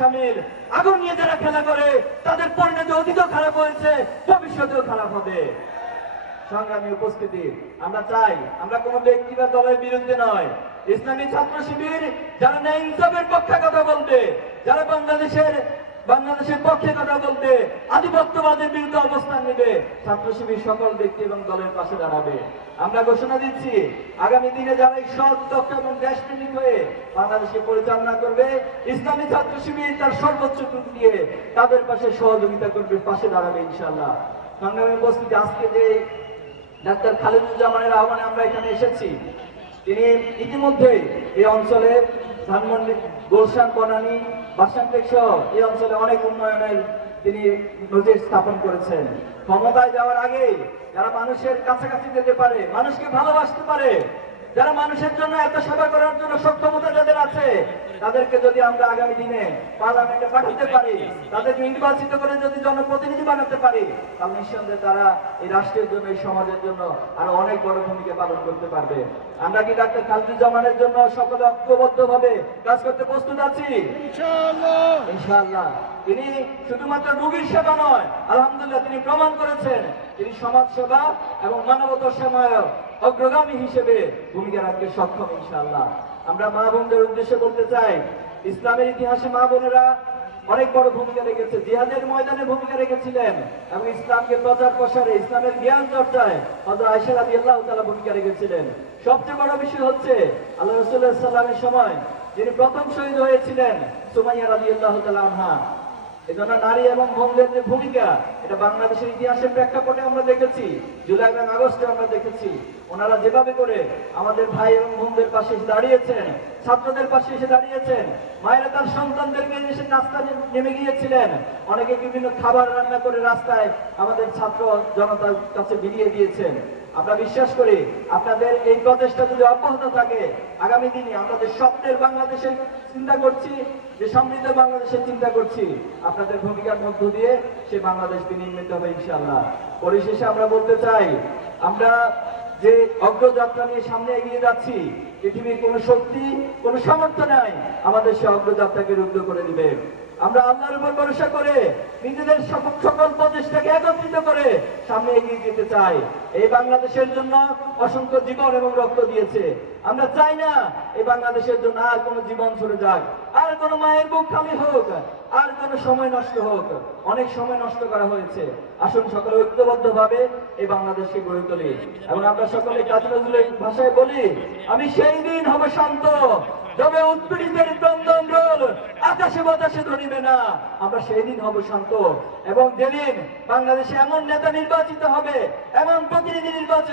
সামিল। আগুন নিয়ে যারা খেলা করে তাদের পরিণতি অতীতও খারাপ হয়েছে, ভবিষ্যতেও খারাপ হবে। সংগ্রামী উপস্থিতি, আমরা চাই আমরা কোনো ব্যক্তি বা দলের বিরুদ্ধে নয়। ইসলামী ছাত্র শিবির যারা ন্যায় ইনসাফের পক্ষে কথা বলবে, যারা বাংলাদেশের পক্ষে কথা বলবে, আধিপত্যবাদের বিরুদ্ধে অবস্থান নেবে, ছাত্র শিবির সকল ব্যক্তি এবং দলের পাশে দাঁড়াবে। আমরা ঘোষণা দিচ্ছি, আগামী দিনে যারা সৎ, দক্ষ এবং দেশপ্রেমিক হয়ে বাংলাদেশকে পরিচালনা করবে, ইসলামী ছাত্র শিবির তার সর্বোচ্চ টুকু দিয়ে তাদের পাশে সহযোগিতা করবে, পাশে দাঁড়াবে ইনশাআল্লাহ। সংগ্রামী উপস্থিতি, আজকে যে ডাক্তার খালিদুজ্জামানের আহ্বানে আমরা এখানে এসেছি, তিনি ইতিমধ্যেই এই অঞ্চলে ধানমন্ডি, গুলশান, বনানী, বাসানটেক সহ এই অঞ্চলে অনেক উন্নয়নের তিনি নজির স্থাপন করেছেন। ক্ষমতায় যাওয়ার আগে যারা মানুষের কাছাকাছি যেতে পারে, মানুষকে ভালোবাসতে পারে, যারা মানুষের জন্য এত সেবা করার জন্য সক্ষমতা যাদের আছে, তাদেরকে যদি আমরা আগামী দিনে পার্লামেন্টে পাঠাতে পারি, তাদেরকে নির্বাচিত করে যদি জনপ্রতিনিধি বানাতে পারি, তাহলে নিঃসন্দেহে তারা এই রাষ্ট্রের জন্য, এই সমাজের জন্য আরো অনেক বড় ভূমিকা পালন করতে পারবে। আমরা কি ডাক্তার খালিদুজ্জামানের জন্য সকলে ঐক্যবদ্ধভাবে কাজ করতে প্রস্তুত আছি? ইনশাআল্লাহ। তিনি শুধুমাত্র রোগীর সেবা নয়, আলহামদুলিল্লাহ তিনি প্রমাণ করেছেন তিনি সমাজ সেবা এবং মানবতার সেবায় অগ্রগামী হিসেবে ভূমিকা রাখতে সক্ষম ইনশাআল্লাহ। আমরা মা বোনদের উদ্দেশ্যে বলতে চাই, ইসলামের ইতিহাসে মা বোনেরা অনেক বড় ভূমিকা রেখেছে, জিহাদের ময়দানে ভূমিকা রেখেছিলেন এবং ইসলামকে প্রচার প্রসারে, ইসলামের জ্ঞান চর্চায় হযরত আয়েশা রাদিয়াল্লাহু তাআলা ভূমিকা রেখেছিলেন। সবচেয়ে বড় বিষয় হচ্ছে আল্লাহ রাসূলুল্লাহ সাল্লাল্লাহু আলাইহি ওয়াসাল্লামের সময় যিনি প্রথম শহীদ হয়েছিলেন, সুমাইয়া রাদিয়াল্লাহু তাআলা আনহা। এজন্য নারী এবং বোনদের যে ভূমিকা, এটা বাংলাদেশের ইতিহাসের প্রেক্ষাপটে আমরা দেখেছি, জুলাই এবং আগস্টে আমরা দেখেছি। ওনারা যেভাবে করে আমাদের ভাই এবং বোনদের পাশে এসে দাঁড়িয়েছেন, ছাত্রদের পাশে এসে দাঁড়িয়েছেন, মায়েরা তার সন্তানদেরকে এসে রাস্তায় নেমে গিয়েছিলেন, অনেকে বিভিন্ন খাবার রান্না করে রাস্তায় আমাদের ছাত্র জনতার কাছে বিলিয়ে দিয়েছেন। আমরা বিশ্বাস করি আপনাদের এই প্রচেষ্টা যদি অব্যাহত থাকে, আগামী দিনে আমরা যে স্বপ্নের বাংলাদেশের চিন্তা করছি, যে সমৃদ্ধ বাংলাদেশের চিন্তা করছি, আপনাদের ভূমিকার মধ্য দিয়ে সে বাংলাদেশ বিনির্মিত হবে ইনশাআল্লাহ। পরিশেষে আমরা বলতে চাই, আমরা যে অগ্রযাত্রা নিয়ে সামনে এগিয়ে যাচ্ছি, পৃথিবীর কোন শক্তি, কোন সামর্থ্য নাই আমাদের সে অগ্রযাত্রাকে রুদ্ধ করে দিবে। আমরা আল্লাহর উপর ভরসা করে নিজেদের সকল প্রচেষ্টাকে একত্রিত করে সামনে এগিয়ে যেতে চাই। এই বাংলাদেশের জন্য অসংখ্য জীবন এবং রক্ত দিয়েছে। আমরা চাই না এই বাংলাদেশের জন্য আর কোনো জীবন চলে যাক, আর কোনো মায়ের বুক খালি হোক, আর কোনো সময় নষ্ট হোক। অনেক সময় নষ্ট করা হয়েছে। আসুন সকলে ঐক্যবদ্ধভাবে এই বাংলাদেশকে গড়ে তুলি এবং আমরা সকলে কাজী নজরুলের ভাষায় বলি, আমি সেই দিন হব শান্ত যবে উৎপীড়িতের দ্বন্দ্ব রোল আকাশে বাতাসে ধরিবে না। আমরা সেই দিন হব শান্ত এবং যেদিন বাংলাদেশে এমন নেতা নির্বাচিত হবে, এমন প্রতিনিধি নির্বাচিত